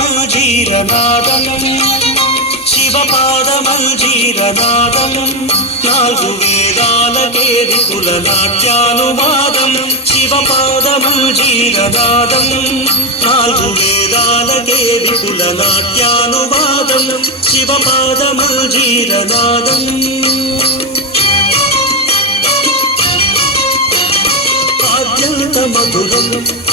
శివపాదమంజీరనాదం శివపాదమంజీరనాదం నాలుగు వేదాలకే విపుల నాట్యానువాదం శివపాదమంజీరనాదం నాలుగు వేదాలకే విపుల నాట్యానువాదం శివపాదమంజీరనాదం అత్యంత మధురం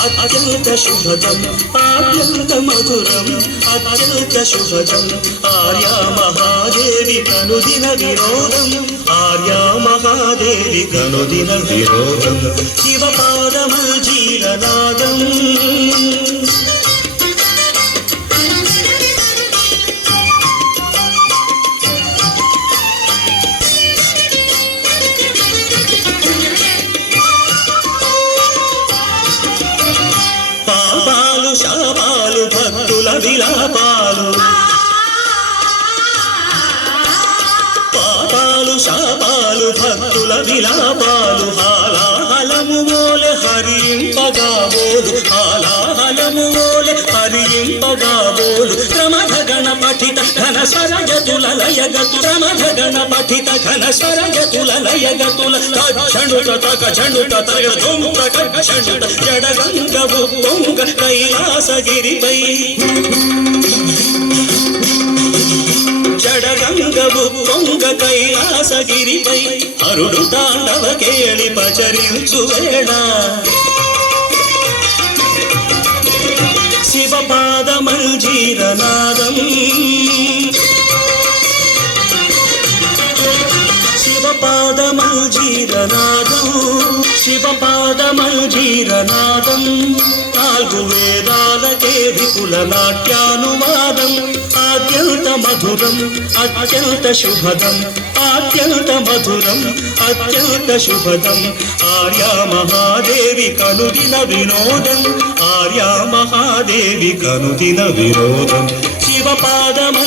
అత్యంత శుభదం అత్యంత మధురం అత్యంత శుభదం ఆర్యా మహాదేవి కనుదిన వినోదం ఆర్యా మహాదేవి కనుదిన వినోదం శివపాదమంజీరనాదం శాపాలు భక్తుల విలాపాలు పాపాలు శాపాలు భక్తుల విలాపాలు హాలాహలము ఓలె హరింపగాబోలు హాలాహలము ఓలె హరింపగాబోలు ప్రమథ గణపఠిత ఘన స్వరజతుల లయగతు ప్రమథ గణపఠిత ఘన స్వరజతుల లయగతుల తక్షణుత తక్షణుత తరగతుం ప్రకక్షణుత జడగంగవు పొంగ కైలాసగిరిపై జడగంగవు పొంగ కైలాసగిరిపై అరుడు తాండవ కేళి పచరించు వేళ శివపాదమంజీరనాదం శివపాదమంజీరనాదం శివపాదమంజీరనాదం నాలుగు వేదాలకే విపుల నాట్యానువాదం అత్యంత మధురం అత్యంత శుభదం అత్యంత మధురం అత్యంత శుభదం ఆర్యా మహాదేవి కనుదిన వినోదం ఆర్యా మహాదేవి కనుదిన వినోదం శివపాదమ